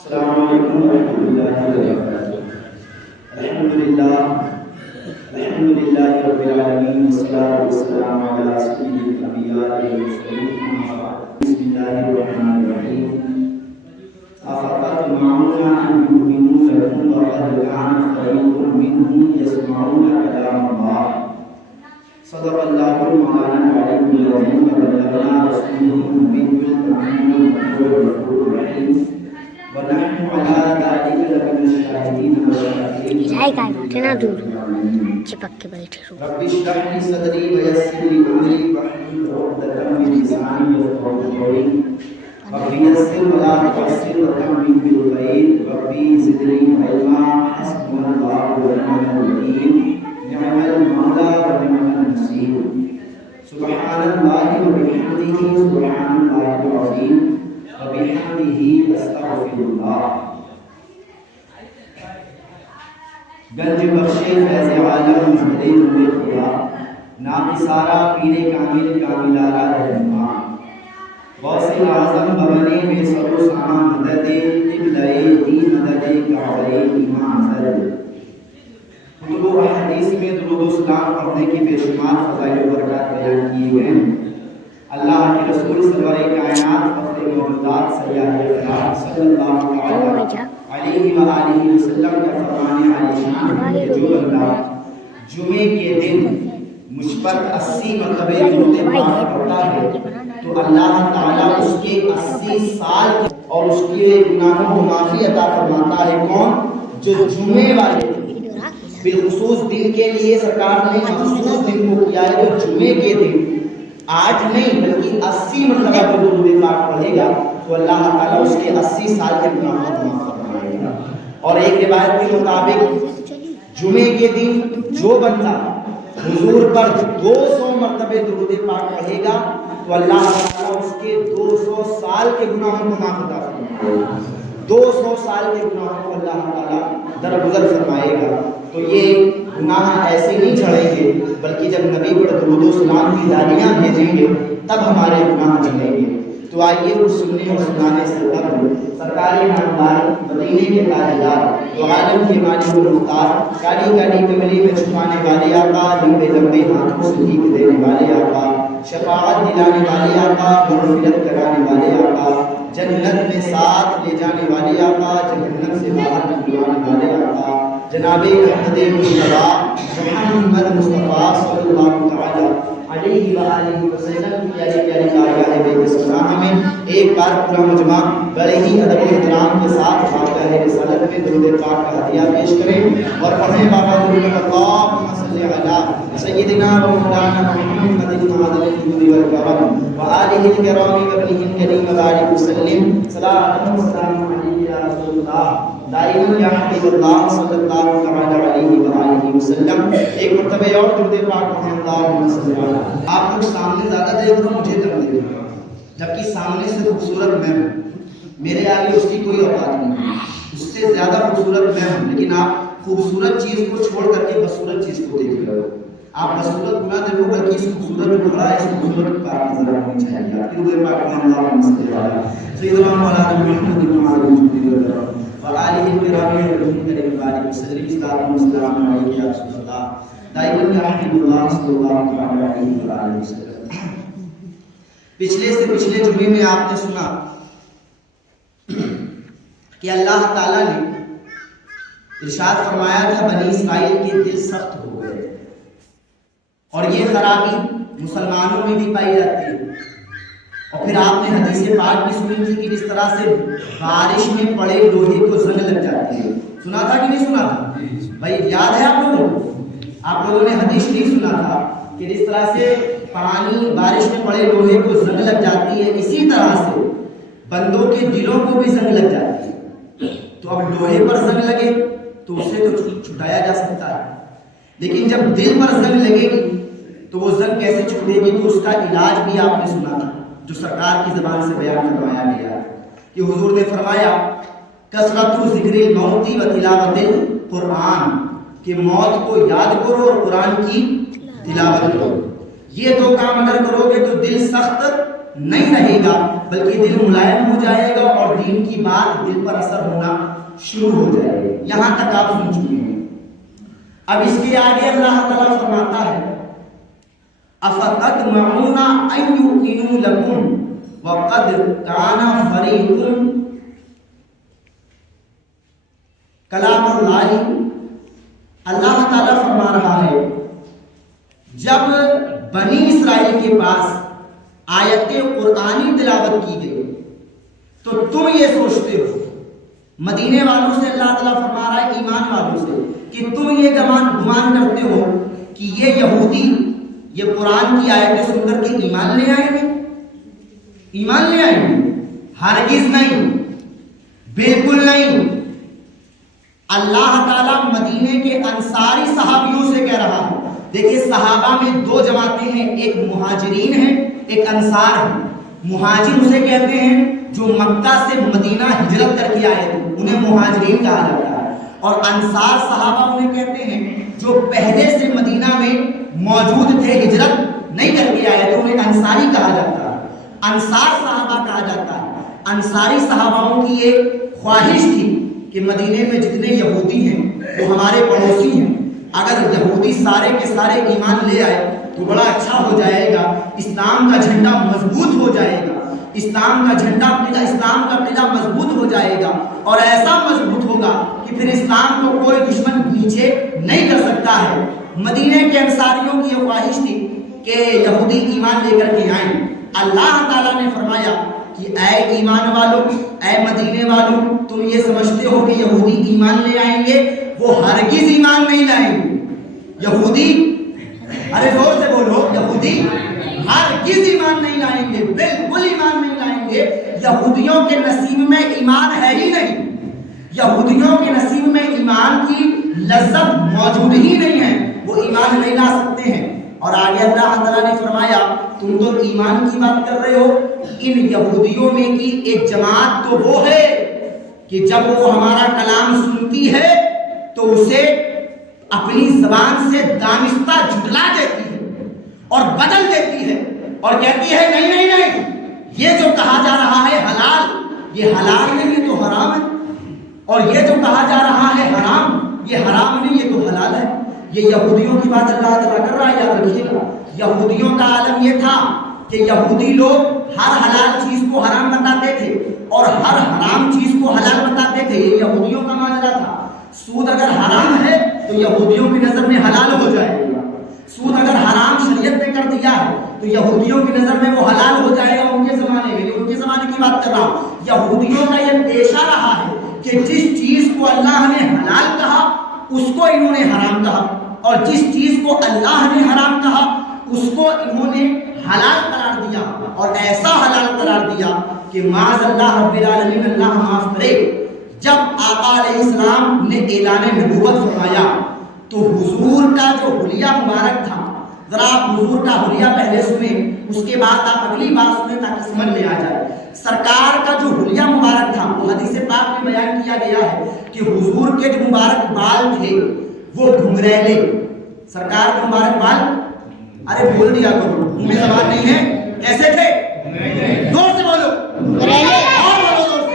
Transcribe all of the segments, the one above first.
السلام علیکم ورحمۃ اللہ وبرکاتہ۔ الحمد للہ رب العالمین والصلاة والسلام علی سید الانبیاء والمرسلین، اما بعد، بسم اللہ الرحمن الرحیم۔ افطمعون ان یؤمنوا لکم وقد کان فریق منهم یسمعون کلام اللہ، صدق اللہ مولانا العلی العظیم وبلغنا رسوله النبی الامین الغفور الرحیم، ونحن على ذلك لمن الشاهدين والشاكرين۔ رب اشرح لي صدري ويسر لي امري واحلل عقدة من لساني يفقهوا قولي، رب يسر ولا تعسر وتمم بالخير، ربي زدني علما، حسبنا الله ونعم الوكيل، نعم المولى ونعم النصير، سبحان الله وبحمده، سبحان الله العظيم وبحمده استغفر اللہ۔ گنج بخشے فیض عالم محمد نور خدا، ناقصارہ پیر کامل کاملارہ رہنما، غوث اعظم بغنے میں سر و سامان مدد قبلہ دی مدد کعبہ امام حضرت۔ کتب و حدیث میں درود و سلام پڑھنے کی بے شمار فضائل و برکات بیان کیے گئے ہیں۔ اللہ کے رسول سرور کائنات فخر موجودات سیاح اخلاق صلی اللہ علیہ وآلہ وسلم کا فرمان عالیشان ہے کہ جو بندہ جمعے کے دن مجھ پر 80 مرتبہ درود پاک پڑھتا ہے تو اللہ تعالیٰ اس کے 80 سال اور اس کے گناہوں کو معافی عطا فرماتا ہے۔ کون؟ جو جمعے والے بالخصوص دن کے لیے سرکار نے مخصوص دن کو کیا ہے، وہ جمعے کے دن 8 نہیں بلکہ 80 مرتبہ درود پاک پڑھے گا تو اللہ تعالیٰ اس کے 80 سال کے گناہوں کو معاف فرمائے گا۔ اور ایک روایت کے مطابق جمعے کے دن جو بندہ حضور پر 200 مرتبہ درود پاک پڑھے گا تو اللہ تعالیٰ اس کے 200 سال کے گناہوں کو معاف عطا فرمائے گا۔ 200 سال کے گناہوں کو اللہ تعالیٰ درگزر فرمائے گا۔ تو یہ گناہ ایسے نہیں جھڑیں گے بلکہ جب نبی پر درود و سلام کی دالیاں بھیجیں گے تب ہمارے گناہ جھڑیں گے۔ تو آئیے کچھ سننے اور سنانے سے قبل سرکار نامدار مدینے کے تاجدار تو عالم کے مالک و مختار، کالی کالی کملی میں چھپانے والے آقا، لمبے لمبے ہاتھوں سے بھیک دینے والے آقا، شفاعت دلانے والے آقا، مغفرت کرانے والے آقا، جنت میں ساتھ لے جانے والے آقا، جہنم سے باہر نکلوانے والے آقا، جناب احمد مصطفیٰ محمد مصطفیٰ صلی اللہ تعالی علیہ وآلہ وسلم کی پیاری پیاری بارگاہ بے سلام میں ایک بار پورا مجمع بڑے ہی ادب و احترام کے ساتھ بارگاہ رسالت میں درود پاک کا ہدیہ پیش کریں اور پڑھیں بابا درود اللہم صلی علی سیدنا و مولانا محمد المعظم الجود والکرم وآلہ الکرام وابنہ الکریم وبارک وسلم صلاۃ و سلام علیہ یا رسول اللہ دائما یا حبیب اللہ صلی اللہ علیہ وآلہ وسلم۔ ایک مرتبہ اور درود پاک پڑھیں اللہم صلی علی۔ آپ لوگ سامنے زیادہ دیکھ رہے مجھے تک دیکھ رہے جبکہ سامنے سے خوبصورت میں ہوں، میرے آگے اس کی کوئی اوقات نہیں، اس سے زیادہ خوبصورت میں ہوں، لیکن آپ خوبصورت چیز کو چھوڑ کر کے بصورت چیز کو دیکھ رہے ہو۔ آپ بصورت کو نہ دیکھو بلکہ اس خوبصورت کو بڑا اس خوبصورت کی بات نظر آنی چاہیے۔ آپ کی درود پاک پڑھیں اللہم صلی علی سیدنا مولانا محمد المعظم الجود والکرم وآلہ الکرام وابنہ الکریم وبارک وسلم صلاۃ و سلام علیہ یا رسول اللہ دائما یا حبیب اللہ صلی اللہ علیہ وآلہ وسلم۔ پچھلے سے پچھلے جمعے میں آپ نے سنا کہ اللہ تعالیٰ نے ارشاد فرمایا تھا بنی اسرائیل کے دل سخت ہو گئے اور یہ خرابی مسلمانوں میں بھی پائی جاتی ہے۔ اور پھر آپ نے حدیث پاک بھی سنی تھی کہ جس طرح سے بارش میں پڑے لوہے کو زنگ لگ جاتی ہے۔ سنا تھا کہ نہیں سنا تھا بھائی؟ یاد ہے آپ لوگوں نے حدیث نہیں سنا تھا کہ جس طرح سے پانی بارش میں پڑے لوہے کو زنگ لگ جاتی ہے، اسی طرح سے بندوں کے دلوں کو بھی زنگ لگ جاتی ہے۔ تو اب لوہے پر زنگ لگے تو اسے تو چھٹایا جا سکتا ہے، لیکن جب دل پر زنگ لگے گی تو وہ زنگ کیسے چھوٹے گی؟ تو اس کا علاج بھی آپ نے سنا تھا جو سرکار کی زبان سے بیان کروایا گیا کہ حضور نے فرمایا کثرت ذکر الموت و تلاوت القرآن، کہ موت کو یاد کرو اور قرآن کی تلاوت کرو۔ یہ دو کام اگر کرو گے تو دل سخت نہیں رہے گا بلکہ دل ملائم ہو جائے گا اور دین کی بات دل پر اثر ہونا شروع ہو جائے گا۔ یہاں تک آپ سن چکے ہیں۔ اب اس کے آگے اللہ تعالیٰ فرماتا ہے أَفَتَطْمَعُونَ أَن يُؤْمِنُوا لَكُمْ وَقَدْ كَانَ فَرِيقٌ، کلام اللہ تعالیٰ فرما رہا ہے جب بنی اسرائیل کے پاس آیت قرآنی تلاوت کی گئی تو تم یہ سوچتے ہو، مدینے والوں سے اللہ تعالیٰ فرما رہا ہے ایمان والوں سے، کہ تم یہ گمان کرتے ہو کہ یہ یہودی یہ قرآن کی آیتیں سن کر کے ایمان لے آئیں گے؟ ایمان لے آئیں گے؟ ہرگز نہیں، بالکل نہیں۔ اللہ تعالیٰ مدینے کے انصاری صحابیوں سے کہہ رہا ہے۔ دیکھیے صحابہ میں دو جماعتیں ہیں، ایک مہاجرین ہیں، ایک انصار ہیں۔ مہاجر اسے کہتے ہیں جو مکہ سے مدینہ ہجرت کر کے آئے تھے، انہیں مہاجرین کہا جاتا ہے، اور انصار صحابہ انہیں کہتے ہیں جو پہلے سے مدینہ میں موجود تھے، ہجرت نہیں کر کے آئے تھے، انہیں انصاری کہا جاتا ہے، انصار صحابہ کہا جاتا ہے۔ انصاری صحاباؤں کی ایک خواہش تھی کہ مدینے میں جتنے یہودی ہیں وہ ہمارے پڑوسی ہیں، اگر یہودی سارے کے سارے ایمان لے آئے تو بڑا اچھا ہو جائے گا، اسلام کا جھنڈا مضبوط ہو جائے گا، اسلام کا قلعہ مضبوط ہو جائے گا، اور ایسا مضبوط ہوگا کہ پھر اسلام کو کوئی دشمن نیچے نہیں کر سکتا ہے۔ مدینے کے انصاریوں کی یہ خواہش تھی کہ یہودی ایمان لے کر کے آئیں۔ اللہ تعالیٰ نے فرمایا کہ اے ایمان والوں، اے مدینے والوں، تم یہ سمجھتے ہو کہ یہودی ایمان لے آئیں گے؟ وہ ہرگز ایمان نہیں لائیں گے۔ یہودی، ارے زور سے بولو، یہودی ہرگز ایمان نہیں لائیں گے، بالکل ایمان نہیں لائیں گے۔ یہودیوں کے نصیب میں ایمان ہے ہی نہیں، یہودیوں کے نصیب میں ایمان کی لذت موجود ہی نہیں ہے، وہ ایمان نہیں لا سکتے ہیں۔ اور آگے اللہ تعالیٰ نے فرمایا تم تو ایمان کی بات کر رہے ہو، ان یہودیوں میں کی ایک جماعت تو وہ ہے کہ جب وہ ہمارا کلام سنتی ہے تو اسے اپنی زبان سے دانستہ جھٹلا دیتی ہے اور بدل دیتی ہے اور کہتی ہے نہیں نہیں نہیں، یہ جو کہا جا رہا ہے حلال، یہ حلال نہیں، یہ تو حرام ہے، اور یہ جو کہا جا رہا ہے حرام، یہ حرام نہیں، یہ تو حلال ہے۔ یہ یہودیوں کی بات اللہ تعالیٰ کر رہا ہے، یاد رکھیے گا۔ یہودیوں کا عالم یہ تھا کہ یہودی لوگ ہر حلال چیز کو حرام بتاتے تھے اور ہر حرام چیز کو حلال بتاتے تھے، یہ یہودیوں کا ماجرا تھا۔ سود اگر حرام ہے تو یہودیوں کی نظر میں حلال ہو جائے گا، سود اگر حرام شریعت نے کر دیا ہے تو یہودیوں کی نظر میں وہ حلال ہو جائے گا۔ ان کے زمانے میں، ان کے زمانے کی بات کر رہا ہوں، یہودیوں کا یہ پیشہ رہا ہے کہ جس چیز کو اللہ نے حلال کہا اس کو انہوں نے حرام کہا، اور جس چیز کو اللہ نے حرام کہا اس کو انہوں نے حلال قرار دیا، اور ایسا حلال قرار دیا کہ معاذ اللہ رب العالمین، اللہ معاف کرے، جب آقا علیہ السلام نے اعلان نبوت فرمایا تو حضور کا جو حلیہ مبارک تھا، ذرا آپ حضور کا حلیہ پہلے سنیں، اس کے بعد آپ اگلی بات سنیں تاکہ سمجھ میں آ جائے۔ سرکار کا جو حلیہ مبارک تھا وہ حدیث پاک میں بیان کیا گیا ہے کہ حضور کے جو مبارک بال تھے وہ گھنگریلے، سرکار کے مبارک بال، ارے بول دیا کرو، منہ میں زبان نہیں ہے، کیسے تھے؟ زور سے بولو، اور بولو زور سے،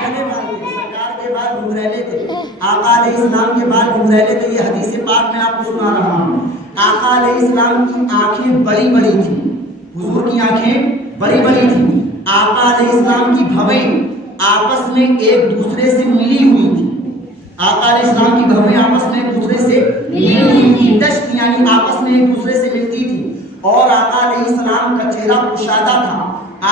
سرکار کے بال گھنگریلے تھے، آقا علیہ السلام کے بال گھنگریلے تھے۔ یہ حدیث پاک میں آپ کو سنا رہا ہوں۔ آقا علیہ السلام کی آنکھیں بڑی بڑی تھیں، حضور کی آنکھیں بڑی بڑی تھیں، آقا علیہ السلام کی بھویں آپس میں ایک دوسرے سے ملی ہوئی تھی، آقا علیہ السلام کی بھویں آپس میں ایک دوسرے سے ملی ہوئی تھی، دشت یعنی آپس میں ایک دوسرے سے ملتی تھی، اور آقا علیہ السلام کا چہرہ کشادہ تھا،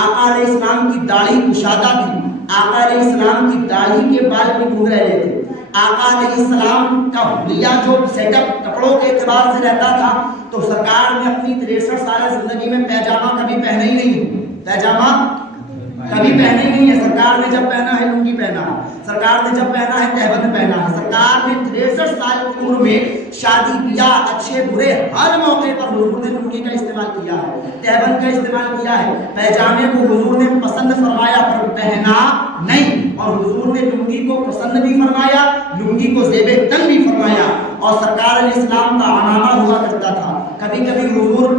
آقا علیہ السلام کی داڑھی کشادہ تھی، آقا علیہ السلام کی داڑھی کے بال بھی گھنگریلے تھے۔ آقا علیہ السلام کا حلیہ جو سیٹ اپ کپڑوں کے اعتبار سے رہتا تھا تو سرکار نے اپنی 63 سالہ زندگی میں پیجامہ کبھی پہنا ہی نہیں، پیجامہ کبھی پہنے ہی نہیں ہے۔ سرکار نے جب پہنا ہے لنگی پہنا ہے، سرکار نے جب پہنا ہے تہبند پہنا ہے۔ سرکار نے 63 سال کی عمر میں شادی بیاہ اچھے برے ہر موقع پر حضور نے لنگی کا استعمال کیا ہے، تہبند کا استعمال کیا ہے۔ پیجامے کو حضور نے پسند فرمایا پر پہنا نہیں، اور حضور نے لنگی کو پسند بھی فرمایا، لنگی کو زیب تن بھی فرمایا۔ اور سرکار علیہ السلام کا عمامہ ہوا کرتا تھا، کبھی کبھی حضور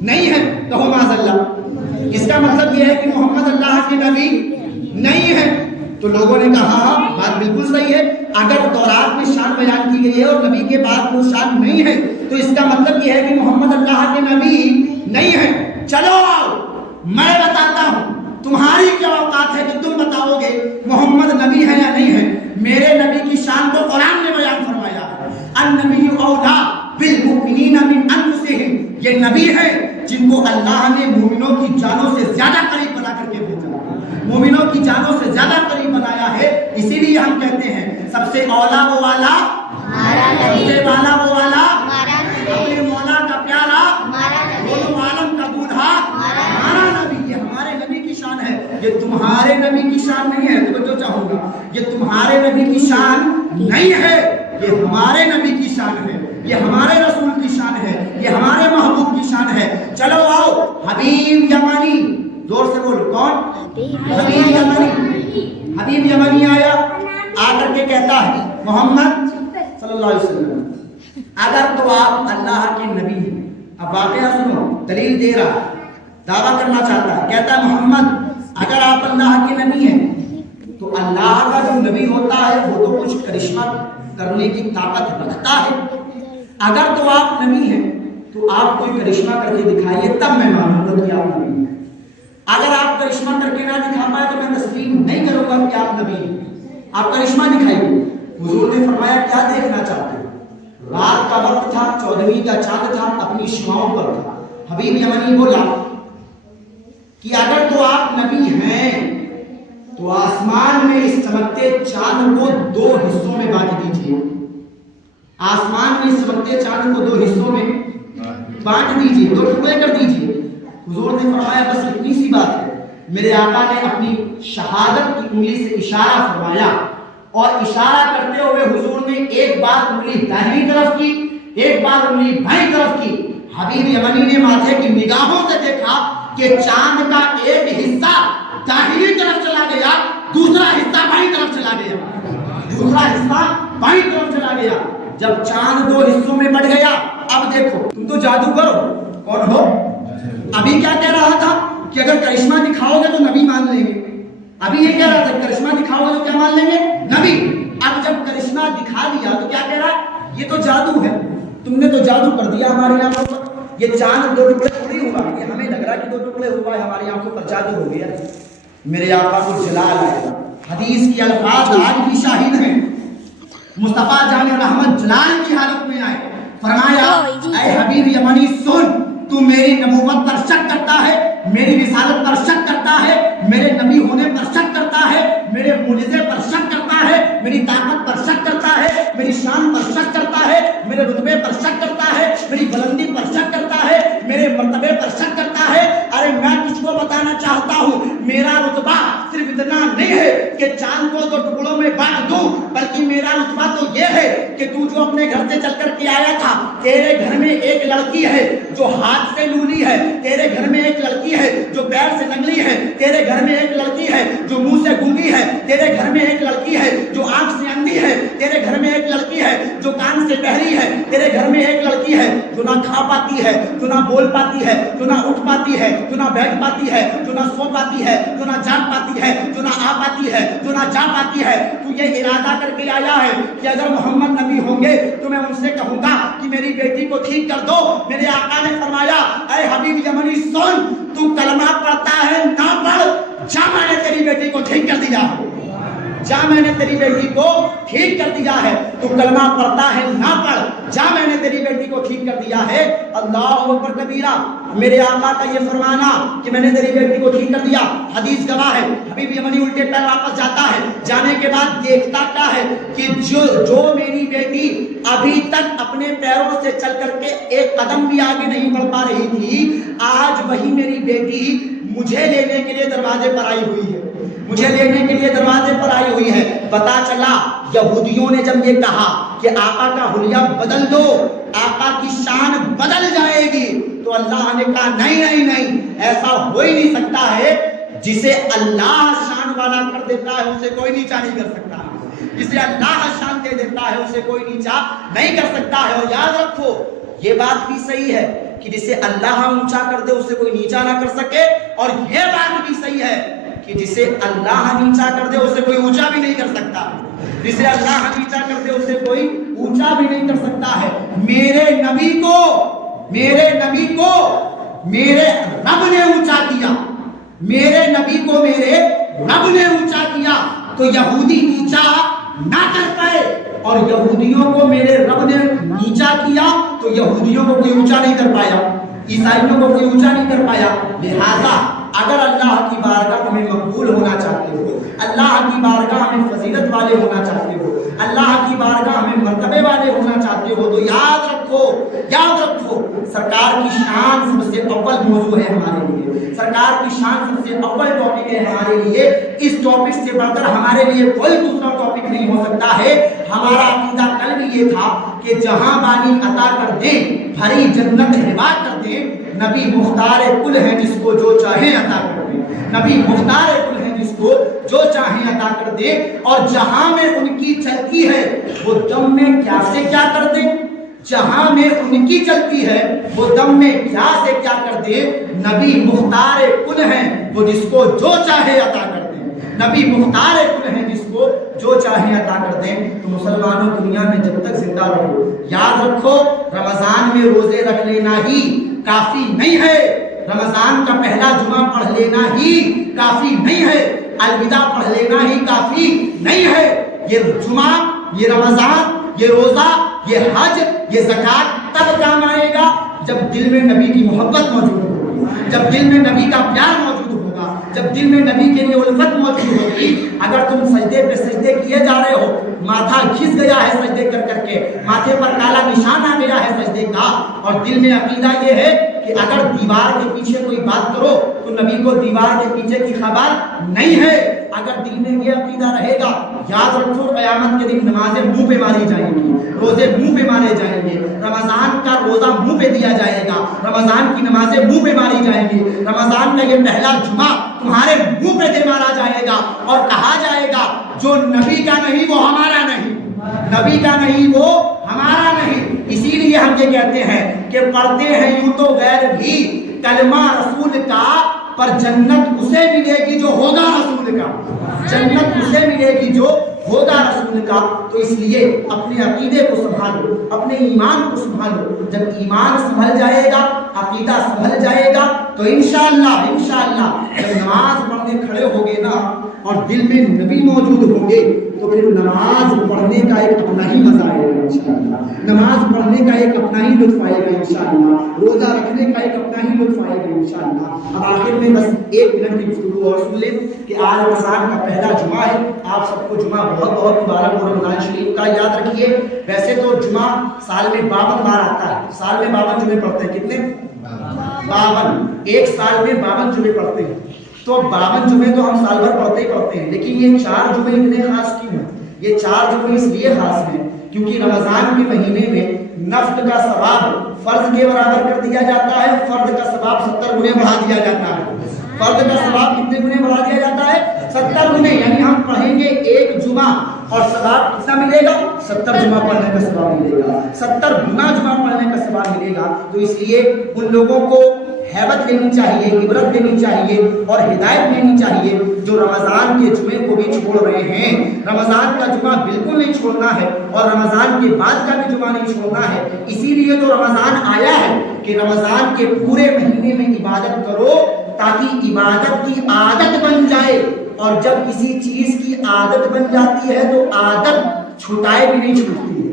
نہیں ہے، کہو معاذ اللہ۔ اس کا مطلب یہ ہے کہ محمد اللہ کے نبی نہیں ہے۔ تو لوگوں نے کہا ہاں بات بالکل صحیح ہے، اگر تورات میں شان بیان کی گئی ہے اور نبی کے بعد وہ شان نہیں ہے تو اس کا مطلب یہ ہے کہ محمد اللہ کے نبی نہیں ہے۔ چلو آؤ میں بتاتا ہوں، تمہاری کیا اوقات ہے کہ تم بتاؤ گے محمد نبی ہے یا نہیں ہے؟ میرے نبی کی شان کو قرآن نے بیان فرمایا ہے، النبی اولا بالمؤمنین من انفسہم، یہ نبی ہے جن کو اللہ نے مومنوں کی جانوں سے زیادہ قریب بنا کر کے بھیجا، مومنوں کی جانوں سے زیادہ قریب بنایا ہے۔ اسی لیے ہم کہتے ہیں سب سے اولا وہ والا سب سے والا وہ والا، اپنے مولا کا پیارا، دونوں عالم کا دولہا ہمارا نبی، یہ ہمارے نبی کی شان ہے، یہ تمہارے نبی کی شان نہیں ہے۔ تو جو چاہوں گا یہ تمہارے نبی کی شان نہیں ہے، یہ ہمارے نبی کی شان ہے، یہ ہمارے رسول کی شان ہے، یہ ہمارے محبوب کی شان ہے۔ چلو آؤ، حبیب یمانی، زور سے بولو، کون؟ حبیب یمانی۔ حبیب یمانی آیا، آ کر کے کہتا ہے محمد صلی اللہ علیہ وسلم اگر تو آپ اللہ کے نبی ہیں، اب واقعہ سنو، دلیل دے رہا، دعویٰ کرنا چاہتا ہے، کہتا ہے محمد اگر آپ اللہ کے نبی ہیں تو اللہ کا جو نبی ہوتا ہے وہ تو کچھ کرشمہ کرنے کی طاقت رکھتا ہے، اگر تو آپ نبی ہیں تو آپ کوئی کرشمہ کر کے دکھائیے تب میں مانوں گا کہ آپ نبی ہیں۔ اگر آپ کرشمہ کر کے نہ دکھا پائے تو میں تسلیم نہیں کروں گا کہ آپ نبی ہیں، آپ کرشمہ دکھائیے۔ حضور نے فرمایا کیا دیکھنا چاہتے ہیں؟ رات کا وقت تھا، 14ویں کا چاند تھا، اپنی شماؤں پر تھا۔ حبیب یمنی بولا کہ اگر تو آپ نبی ہیں تو آسمان میں اس چمکتے چاند کو 2 حصوں میں بانٹ دیجیے، آسمان میں اس چمکتے چاند کو 2 حصوں میں بانٹ دیجیے، 2 ٹکڑے کر دیجیے۔ حضور نے فرمایا بس اتنی سی بات ہے۔ میرے آقا نے اپنی شہادت کی انگلی سے اشارہ فرمایا اور اشارہ کرتے ہوئے حضور نے ایک بار انگلی داہنی طرف کی، ایک بار انگلی بائیں طرف کی۔ حبیب یمنی نے ماتھے کی نگاہوں سے دیکھا کہ چاند کا ایک حصہ داہنی طرف چلا گیا، دوسرا حصہ بائیں طرف چلا گیا، دوسرا حصہ بائیں طرف چلا گیا۔ جب چاند 2 حصوں میں بٹ گیا، اب دیکھو تم تو جادوگر ہو، کون ہو؟ ابھی کیا کہہ رہا تھا کہ اگر کرشمہ دکھاؤ گے تو نبی مان لیں گے، ابھی یہ کہہ رہا تھا کرشمہ دکھاؤ گے تو کیا مان لیں گے؟ نبی۔ اب جب کرشمہ دکھا دیا تو کیا کہہ رہا ہے؟ یہ تو جادو ہے، تم نے تو جادو کر دیا ہماری آنکھوں پر، یہ چاند 2 ٹکڑے تھوڑی ہوا، یہ ہمیں لگ رہا کہ 2 ٹکڑے ہوا ہے، ہماری آنکھوں پر جادو ہو گیا۔ میرے آقا کو جلال آئے گا، حدیث کی الفاظ آج بھی شاہد ہیں، مصطفیٰ جان رحمت جلال کی حالت میں آئے، فرمایا اے حبیب یمنی سن، تو میری نبوت پر شک کرتا ہے، میری رسالت پر شک کرتا ہے، میرے نبی ہونے پر شک کرتا ہے، میرے معجزے پر شک کرتا ہے، میری طاقت پر شک کرتا ہے، میری شان پر شک کرتا ہے، میرے رتبے پر شک کرتا ہے، میری بلندی پر شک کرتا ہے، میرے مرتبے پر شک کرتا ہے۔ ارے میں تجھ کو بتانا چاہتا ہوں میرا رتبہ صرف اتنا نہیں ہے کہ چاند کو 2 ٹکڑوں میں بانٹ دوں، بلکہ میرا رتبہ تو یہ ہے کہ تو جو اپنے گھر سے چل کر کے آیا تھا، تیرے گھر میں ایک لڑکی ہے جو ہاتھ سے لولی ہے، تیرے گھر میں ایک لڑکی ہے جو پیر سے نگلی ہے، تیرے گھر میں ایک لڑکی ہے جو منہ سے گونگی ہے، تیرے گھر میں ایک لڑکی ہے جو آنکھ سے اندھی ہے، تیرے گھر میں ایک لڑکی ہے جو کان سے بہری ہے، تیرے گھر میں ایک لڑکی ہے جو نہ کھا پاتی ہے، جو نہ بول پاتی ہے، جو نہ اٹھ پاتی ہے، جو نہ بیٹھ پاتی ہے، جو نہ سو پاتی ہے، جو نہ جاگ پاتی ہے، جو نہ آ پاتی ہے، جو نہ جا پاتی ہے۔ تو یہ ارادہ کر کے آیا ہے کہ اگر محمد نبی ہوں گے تو میں ان سے کہوں گا کہ میری بیٹی کو ٹھیک کر دو۔ میرے آقا نے فرمایا اے حبیب یمنی سن، تو کلمہ پڑھتا ہے نہ پڑھ، جا میں نے تیری بیٹی کو ٹھیک کر دیا ہے، جا میں نے تیری بیٹی کو ٹھیک کر دیا ہے، تو کلمہ پڑھتا ہے نہ پڑھ، جا میں نے تیری بیٹی کو ٹھیک کر دیا ہے۔ اللہ اکبر کبیرہ، میرے آقا کا یہ فرمانا کہ میں نے تیری بیٹی کو ٹھیک کر دیا، حدیث گواہ ہے۔ حبیب یمنی الٹے پیر واپس جاتا ہے، جانے کے بعد دیکھتا کیا ہے کہ جو میری بیٹی ابھی تک اپنے پیروں سے چل کر کے ایک قدم بھی آگے نہیں بڑھ پا رہی تھی، آج وہی میری بیٹی مجھے لینے کے لیے دروازے پر آئی ہوئی ہے، مجھے لینے کے لیے دروازے پر آئی ہوئی ہے۔ پتا چلا یہودیوں نے جب یہ کہا کہ آقا کا حلیہ بدل دو، آقا کی شان بدل جائے گی، تو اللہ نے کہا نہیں نہیں نہیں، ایسا ہو ہی نہیں سکتا ہے، جسے اللہ شان والا کر دیتا ہے اسے کوئی نیچا نہیں کر سکتا، جسے اللہ شان دے دیتا ہے اسے کوئی نیچا نہیں کر سکتا ہے۔ اور یاد رکھو یہ بات بھی صحیح ہے کہ جسے اللہ اونچا کر دے اسے کوئی نیچا نہ کر سکے، اور یہ بات بھی صحیح ہے کہ جسے اللہ نیچا کر دے اسے کوئی اونچا بھی نہیں کر سکتا، جسے اللہ نیچا کر دے اسے کوئی اونچا بھی نہیں کر سکتا ہے۔ میرے نبی کو میرے رب نے اونچا کیا، میرے نبی کو میرے رب نے اونچا کیا، تو یہودی اونچا نہ کر پائے، اور یہودیوں کو میرے رب نے نیچا کیا تو یہودیوں کو کوئی اونچا نہیں کر پایا، عیسائیوں کو کوئی اونچا نہیں کر پایا۔ لہذا اگر اللہ کی بارگاہ میں مقبول ہونا چاہتے ہو، اللہ کی بارگاہ میں فضیلت والے ہونا چاہتے ہو، اللہ کی بارگاہ میں مرتبے والے ہونا چاہتے ہو، تو یاد رکھو سرکار کی شان سب سے اول موضوع ہے ہمارے لیے، سرکار کی شان سب سے اول ٹاپک ہے ہمارے لیے۔ اس ٹاپک سے بڑھ کر ہمارے لیے کوئی دوسرا ٹاپک نہیں ہو سکتا ہے۔ ہمارا عقیدہ کل بھی یہ تھا کہ جہاں بانی عطا کر دیں، بھری جنت ہبا کر دیں، نبی مختار کل ہے جس کو جو چاہے عطا کر دیں، نبی مختار کل ہے جس کو جو چاہے عطا کر دیں، اور جہاں میں ان کی چلتی ہے وہ دم میں کیا سے کیا کر دیں، جہاں میں ان کی چلتی ہے وہ دم میں کیا سے کیا کر دے۔ نبی مختار کل ہیں وہ جس کو جو چاہے عطا کر دیں، نبی مختار کل ہیں جس کو جو چاہے عطا کر دیں۔ تو مسلمانوں دنیا میں جب تک زندہ رہو یاد رکھو رمضان میں روزے رکھ لینا ہی کافی نہیں ہے، رمضان کا پہلا جمعہ پڑھ لینا ہی کافی نہیں ہے، الوداع پڑھ لینا ہی کافی نہیں ہے۔ یہ جمعہ، یہ رمضان، یہ روزہ، یہ حج، یہ زکوٰۃ تب کام آئے گا جب دل میں نبی کی محبت موجود ہوگی، جب دل میں نبی کا پیار موجود ہوگا، جب دل میں نبی کے لیے الفت موجود ہوگی۔ اگر تم سجدے پہ سجدے کیے جا رہے ہو، ماتھا گھس گیا ہے سجدے کر کر کے، ماتھے پر کالا نشان آ گیا ہے سجدے کا، اور دل میں عقیدہ یہ ہے کہ اگر دیوار کے پیچھے کوئی بات کرو تو نبی کو دیوار کے پیچھے کی خبر نہیں ہے، اگر دل میں یہ عقیدہ رہے گا، یاد رکھو قیامت کے دن نمازیں منہ پہ ماری جائیں گی، روزے منہ پہ مارے جائیں گے، رمضان کا روزہ منہ پہ دیا جائے گا، رمضان کی نمازیں منہ پہ ماری جائیں گی، رمضان کا یہ پہلا جمعہ تمہارے منہ پہ دے مارا جائے گا، اور کہا جائے گا جو نبی کا نہیں وہ ہمارا نہیں، نبی کا نہیں وہ ہمارا نہیں۔ اسی لیے ہم یہ کہتے ہیں کہ پڑھتے ہیں یوں تو غیر بھی کلمہ رسول کا، پر جنت اسے ملے گی جو ہوگا رسول کا، جنت اسے ملے گی جو ہوگا رسول کا۔ تو اس لیے اپنے عقیدے کو سنبھالو، اپنے ایمان کو سنبھالو، جب ایمان سنبھل جائے گا، عقیدہ سنبھل جائے گا، تو انشاءاللہ جب نماز پڑھنے کھڑے ہوگے نا اور دل میں نبی موجود ہوں گے تو پھر نماز پڑھنے کا ایک اپنا ہی مزہ آئے گا انشاءاللہ، نماز پڑھنے کا ایک اپنا ہی لطف آئے گا انشاءاللہ، روزہ رکھنے کا ایک اپنا ہی لطف آئے گا انشاءاللہ۔ اب آخر میں بس 1 منٹ کی گفتگو اور سن لیں کہ آج رمضان کا پہلا جمعہ ہے، آپ سب کو جمعہ بہت بہت مبارک ہو رمضان شریف کا۔ یاد رکھیے ویسے تو جمعہ سال میں 52 بار آتا ہے، سال میں 52 جمعے پڑھتے ہیں، کتنے؟ 52، ایک سال میں 52 جمعے پڑھتے ہیں، تو 52 جمعے تو ہم سال بھر پڑھتے ہی پڑھتے ہیں، لیکن یہ 4 جمعے اتنے خاص کیوں ہیں؟ یہ 4 جمعے اس لیے خاص ہیں کیونکہ رمضان کے مہینے میں نفل کا ثواب فرض کے برابر کر دیا جاتا ہے، فرض کا ثواب 70 گنے بڑھا دیا جاتا ہے، فرض کا ثواب کتنے گنے بڑھا دیا جاتا ہے؟ 70 گنے، یعنی ہم پڑھیں گے ایک جمعہ اور ثواب کتنا ملے گا؟ 70 جمعہ پڑھنے کا ثواب ملے گا، 70 گنا جمعہ پڑھنے کا ثواب ملے گا۔ تو اس لیے ان لوگوں کو ہیبت لینی چاہیے، عبرت لینی چاہیے اور ہدایت لینی چاہیے جو رمضان کے جمعے کو بھی چھوڑ رہے ہیں۔ رمضان کا جمعہ بالکل نہیں چھوڑنا ہے اور رمضان کے بعد کا بھی جمعہ نہیں چھوڑنا ہے۔ اسی لیے تو رمضان آیا ہے کہ رمضان کے پورے مہینے میں عبادت کرو تاکہ عبادت کی عادت بن جائے، اور جب کسی چیز کی عادت بن جاتی ہے تو عادت چھٹائے بھی نہیں چھوٹتی ہے۔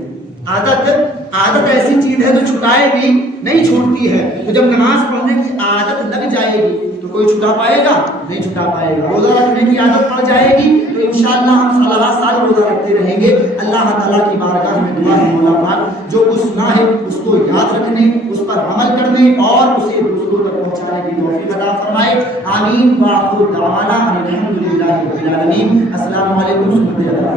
عادت ایسی چیز ہے جو چھٹائے بھی نہیں چھوٹتی ہے۔ تو جب نماز پڑھنے کی عادت لگ جائے گی تو کوئی چھٹا پائے گا؟ نہیں چھٹا پائے گا۔ روزہ رکھنے کی عادت پڑ جائے گی تو انشاءاللہ ہم سال روزہ رکھتے رہیں گے۔ اللہ تعالیٰ کی بارگاہ میں دعا ہے مولا پاک جو کچھ سنا ہے اس کو یاد رکھنے، اس پر عمل کرنے اور اسے دوسروں تک پہنچانے کی توفیق عطا فرمائے۔ آمین۔ وآخر دعوانا الحمدللہ رب العالمین۔ السلام علیکم ورحمۃ اللہ۔